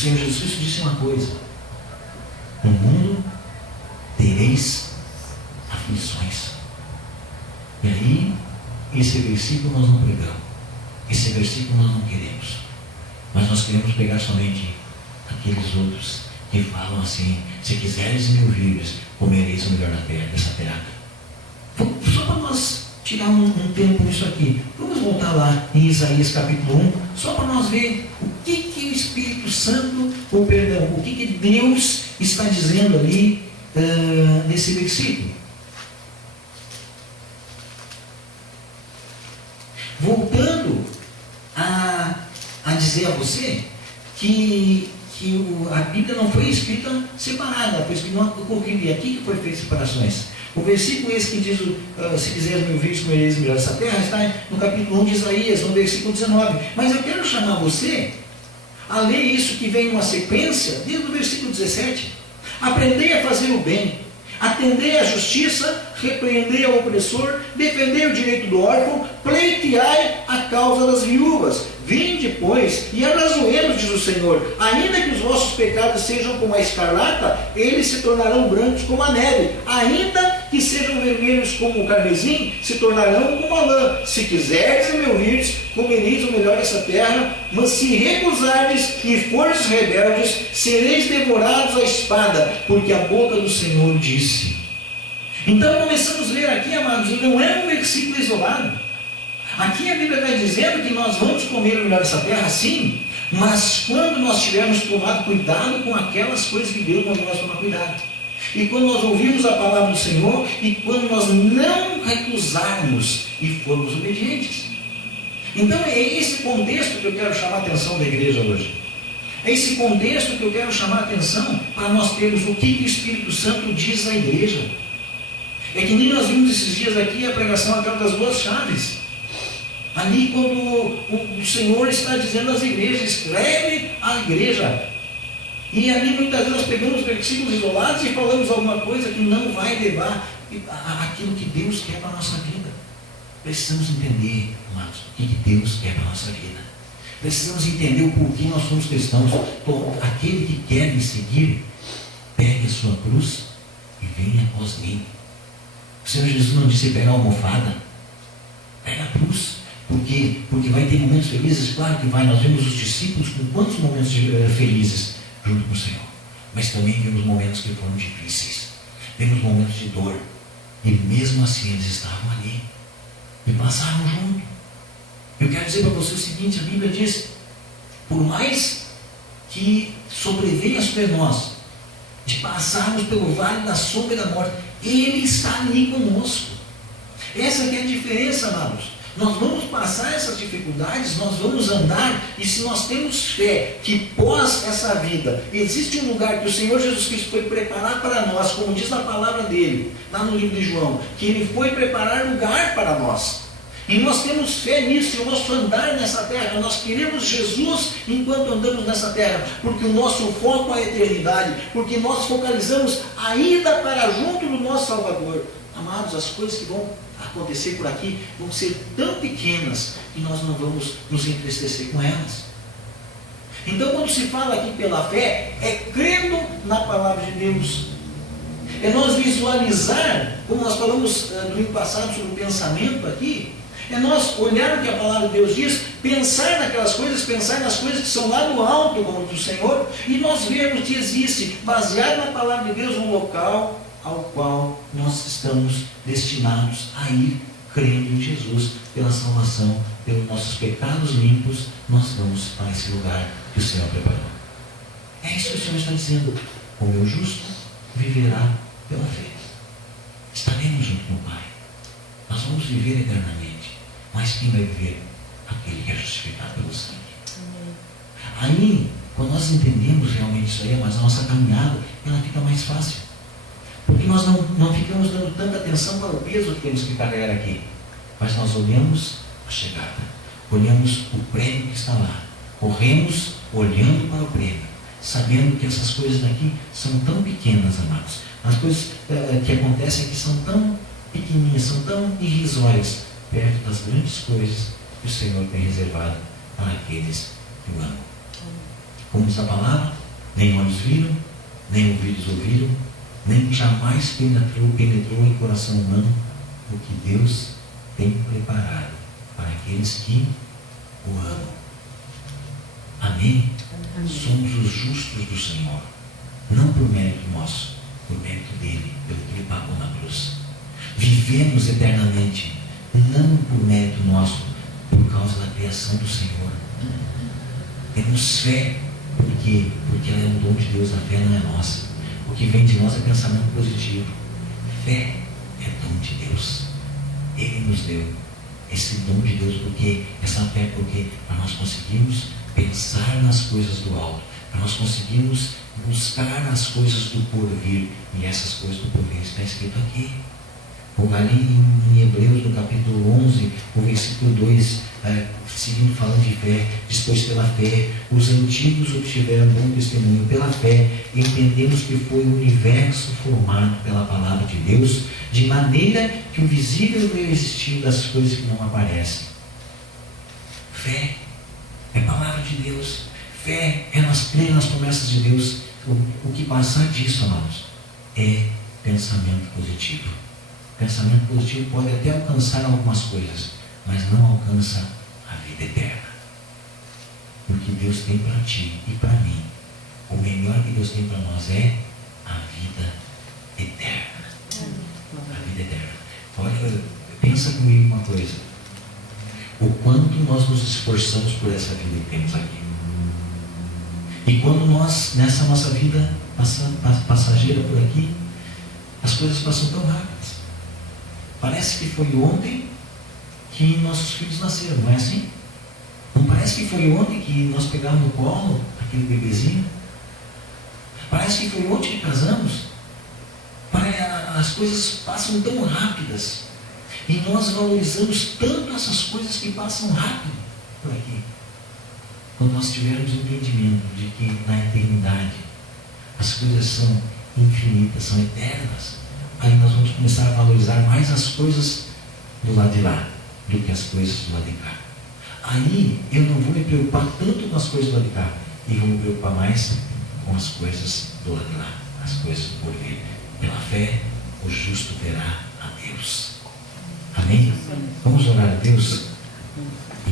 Senhor Jesus Cristo disse uma coisa: no mundo tereis aflições. E aí, esse versículo nós não pregamos, esse versículo nós não queremos, mas nós queremos pegar somente aqueles outros que falam assim: se quiseres me ouvires, comereis o melhor dessa terra. Só para nós tirar um tempo nisso aqui, vamos voltar lá em Isaías capítulo 1, só para nós ver o que o Espírito Santo, ou perdão, o que Deus está dizendo ali nesse versículo. Voltando a dizer a você que a Bíblia não foi escrita separada, foi escrita uma corrida, aqui que foi feita separações. O versículo esse que diz: se quiseres me ouvir, comereis melhor essa terra, está no capítulo 1 de Isaías, no versículo 19. Mas eu quero chamar você a ler isso que vem uma sequência, desde o versículo 17. Aprendei a fazer o bem, atendei à justiça, repreendei ao opressor, defendei o direito do órfão, pleiteai a causa das viúvas. Vinde, pois, e arrazoemos, diz o Senhor, ainda que os vossos pecados sejam como a escarlata, eles se tornarão brancos como a neve, ainda que sejam vermelhos como o carmesim, se tornarão como a lã. Se quiseres e me ouvirdes, comereis o melhor dessa terra, mas se recusardes e fordes rebeldes, sereis devorados à espada, porque a boca do Senhor disse. Então começamos a ver aqui, amados, e não é um versículo isolado. Aqui a Bíblia está dizendo que nós vamos comer o melhor dessa terra, sim, mas quando nós tivermos tomado cuidado com aquelas coisas que Deus mandou nós tomar cuidado. E quando nós ouvirmos a palavra do Senhor, e quando nós não recusarmos e formos obedientes. Então é esse contexto que eu quero chamar a atenção da igreja hoje. É esse contexto que eu quero chamar a atenção para nós termos o que o Espírito Santo diz à igreja. É que nem nós vimos esses dias aqui a pregação aquela das duas chaves. Ali quando o Senhor está dizendo às igrejas, escreve à igreja. E ali muitas vezes nós pegamos versículos isolados e falamos alguma coisa que não vai levar aquilo que Deus quer para a nossa vida. Precisamos entender, amados, o que Deus quer para a nossa vida. Precisamos entender o porquê nós somos cristãos. Aquele que quer me seguir, pegue a sua cruz e venha após mim. O Senhor Jesus não disse pegar a almofada, pega a cruz. Porque vai ter momentos felizes, claro que vai. Nós vemos os discípulos com quantos momentos felizes junto com o Senhor. Mas também vemos momentos que foram difíceis. Vemos momentos de dor. E mesmo assim eles estavam ali. E passaram junto. Eu quero dizer para você o seguinte: a Bíblia diz: por mais que sobrevenha sobre nós, de passarmos pelo vale da sombra e da morte, Ele está ali conosco. Essa que é a diferença, amados. Nós vamos passar essas dificuldades, nós vamos andar, e se nós temos fé que pós essa vida existe um lugar que o Senhor Jesus Cristo foi preparar para nós, como diz na palavra dele, lá no livro de João, que Ele foi preparar lugar para nós, e nós temos fé nisso, o nosso andar nessa terra, nós queremos Jesus enquanto andamos nessa terra, porque o nosso foco é a eternidade, porque nós focalizamos a ida para junto do nosso Salvador. Amados, as coisas que vão acontecer por aqui vão ser tão pequenas que nós não vamos nos entristecer com elas. Então, quando se fala aqui pela fé, é crendo na palavra de Deus. É nós visualizar, como nós falamos no ano passado sobre o pensamento aqui, é nós olhar o que a palavra de Deus diz, pensar naquelas coisas, pensar nas coisas que são lá no alto, como do Senhor, e nós vermos que existe, baseado na palavra de Deus, um local ao qual nós estamos destinados a ir crendo em Jesus, pela salvação, pelos nossos pecados limpos, nós vamos para esse lugar que o Senhor preparou. É isso que o Senhor está dizendo: o meu justo viverá pela fé. Estaremos junto com o Pai, nós vamos viver eternamente, mas quem vai viver? Aquele que é justificado pelo sangue. Aí, quando nós entendemos realmente isso aí, mas a nossa caminhada, ela fica mais fácil. Porque nós não ficamos dando tanta atenção para o peso que temos que carregar aqui. Mas nós olhamos a chegada, olhamos o prêmio que está lá, corremos olhando para o prêmio, sabendo que essas coisas daqui são tão pequenas, amados. As coisas que acontecem aqui são tão pequenininhas, são tão irrisórias, perto das grandes coisas que o Senhor tem reservado para aqueles que o amam. Como diz a palavra, nem olhos viram, nem ouvidos ouviram, nem jamais penetrou em coração humano o que Deus tem preparado para aqueles que o amam. Amém? Somos os justos do Senhor, não por mérito nosso, por mérito dele, pelo que ele pagou na cruz. Vivemos eternamente, não por mérito nosso, por causa da criação do Senhor. Temos fé, porque ela é um dom de Deus, a fé não é nossa. O que vem de nós é pensamento positivo. Fé é dom de Deus. Ele nos deu esse dom de Deus, porque essa fé, porque para nós conseguirmos pensar nas coisas do alto, para nós conseguirmos buscar as coisas do porvir, e essas coisas do porvir está escrito aqui. Ali em Hebreus, no capítulo 11, o versículo 2, seguindo falando de fé, diz: pois pela fé os antigos obtiveram bom testemunho. Pela fé entendemos que foi o universo formado pela palavra de Deus, de maneira que o visível veio existir das coisas que não aparecem. Fé é palavra de Deus. Fé é crer nas promessas de Deus. O que passar disso, amados, é pensamento positivo. Pensamento positivo pode até alcançar algumas coisas, mas não alcança a vida eterna. Porque Deus tem para ti e para mim, o melhor que Deus tem para nós é a vida eterna. A vida eterna. Olha, pensa comigo uma coisa. O quanto nós nos esforçamos por essa vida que temos aqui. E quando nós, nessa nossa vida passageira por aqui, as coisas passam tão rápidas. Parece que foi ontem que nossos filhos nasceram, não é assim? Não parece que foi ontem que nós pegamos no colo aquele bebezinho? Parece que foi ontem que casamos? As coisas passam tão rápidas. E nós valorizamos tanto essas coisas que passam rápido por aqui. Quando nós tivermos o entendimento de que na eternidade as coisas são infinitas, são eternas, aí nós vamos começar a valorizar mais as coisas do lado de lá do que as coisas do lado de cá. Aí eu não vou me preocupar tanto com as coisas do lado de cá e vou me preocupar mais com as coisas do lado de lá, as coisas por vir. Pela fé, o justo verá a Deus. Amém? Vamos orar a Deus.